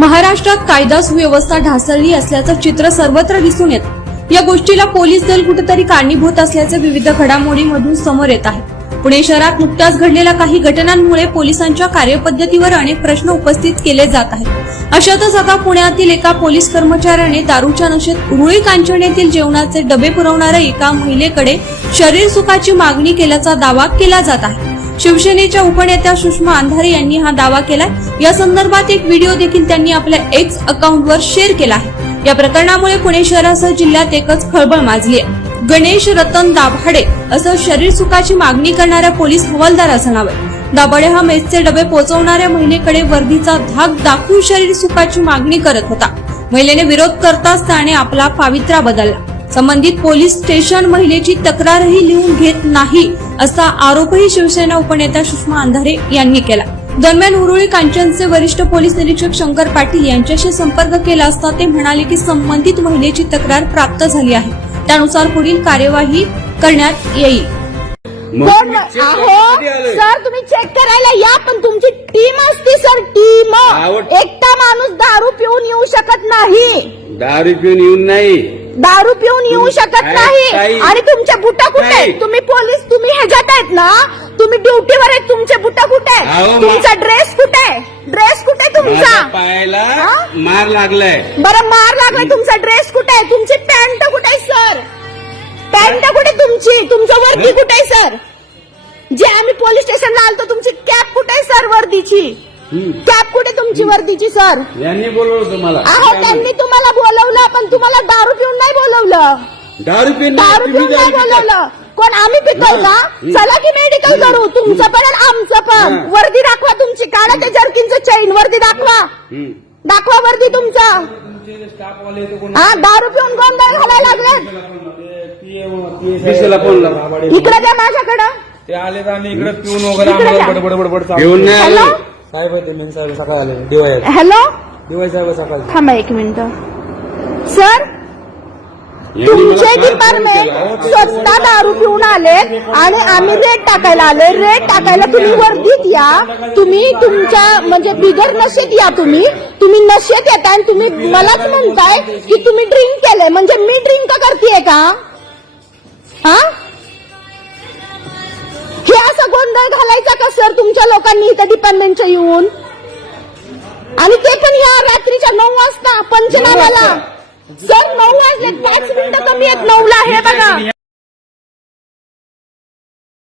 महाराष्ट्रात कायदा सुव्यवस्था ढासळली असल्याचं चित्र सर्वत्र दिसून येतं। या गोष्टीला पोलीस दल कुठेतरी कारणीभूत असल्याचे विविध घडामोडींमधून समोर येत आहे। पुणे शहरात नुकत्याच घडलेल्या काही घटनांमुळे पोलिसांच्या कार्यपद्धतीवर अनेक प्रश्न उपस्थित केले जात आहेत। अशातच आता पुण्यातील एका पोलीस कर्मचाऱ्याने दारूच्या नशेत उरुळी कांचन येथील जेवणाचे डबे पुरवणाऱ्या एका महिलेकडे शरीर सुखाची मागणी केल्याचा दावा केला जात आहे। शिवसेनेच्या उपनेत्या सुषमा अंधारे यांनी हा दावा केलाय। या संदर्भात एक व्हिडिओ देखील त्यांनी आपल्या एक्स अकाउंटवर शेअर केला आहे। या प्रकरणामुळे पुणे शहरासह जिल्ह्यात एकच खळबळ माजली आहे। गणेश रतन दाभाडे असं शरीर सुखाची मागणी करणाऱ्या पोलीस हवालदाराचं नाव आहे। दाभाडे हा मेसचे डबे पोहोचवणाऱ्या महिलेकडे वर्दीचा धाक दाखवून शरीर सुखाची मागणी करत होता। महिलेने विरोध करताच त्याने आपला पावित्रा बदलला। संबंधित पोलीस स्टेशन महिलेची तक्रारही लिहून घेत नाही असा आरोपही शिवसेना उपनेत्या सुषमा अंधारे यांनी केला। दरम्यान उरुळी कांचनचे वरिष्ठ पोलीस निरीक्षक शंकर पाटील यांच्याशी संपर्क केला असता ते म्हणाले की संबंधित महिलेची तक्रार प्राप्त झाली आहे, त्यानुसार पुढील कार्यवाही करण्यात येईल। कोण आहो सर, तुम्ही चेक करायला या, पण तुमची टीम असते सर, टीम। एकटा माणूस दारू पिऊन येऊ शकत नाही, दारू पिऊन येऊन नाही, दारू पिऊन येऊ शकत नाही। आणि तुमचे बुटा कुठे आहेत? तुम्ही पोलीस, तुम्ही ह्याच्यात आहेत ना, तुम्ही ड्युटीवर आहेत, तुमचे बुटा कुठे आहेत? तुमचा ड्रेस कुठे आहे? ड्रेस कुठे आहे तुमचा? पायाला मार लागलाय। बरं, मार लागलाय, तुमचा ड्रेस कुठे आहे? तुमची पॅन्ट कुठे आहे सर? पॅन्ट कुठे तुमची? तुमचं वर्दी कुठे आहे सर? जे आम्ही पोलीस स्टेशनला आलतो, तुमची कॅप कुठे आहे सर? वर्दीची कॅप कुठे तुमची वर्दीची सर? यांनी बोलवलं तुम्हाला? अहो, त्यांनी तुम्हाला बोलवलं, पण तुम्हाला दारू पिऊन नाही बोलवलं। दारू पिऊन नाही बोलवलं। कोण आम्ही पितो का? चला की मेडिकल करू, तुमचं पण आणि आमचं पण। वर्दी दाखवा तुमची, काढा ते जर्किनचं चैन, वर्दी दाखवा, दाखवा वर्दी तुमचा। हा, दारू पिऊन गोंधळ घालायला लागले। इकडे द्या माझ्याकडं। ते आले तर आम्ही इकडे पिऊन वगैरे आम्हाला बडबड घेऊन नाही आलो। साहेब होते मेन साहेब सकाळी आले, दिवाळी हॅलो, दिवाळी साहेब सकाळी। थांबा एक मिनिट सर, तुमचे डिपार्टमेंट स्वतः दारू पिऊन आले आणि आम्ही रेट टाकायला आले। रेट टाकायला तुम्ही वर्दीत या, तुम्ही तुमच्या म्हणजे बिगर नशेत या, तुम्ही नशेत येताय आणि तुम्ही मलाच म्हणताय की तुम्ही ड्रिंक केलंय, म्हणजे मी ड्रिंक करतेय का? हा, हे असं गोंधळ घालायचा का सर तुमच्या लोकांनी इथं डिपार्टमेंटच्या येऊन? आणि ते पण या रात्रीच्या 9 वाजता पंचनाम्याला। सर 9 वाजले, 5 मिनिटं कमी आहेत 9ला, हे बघा।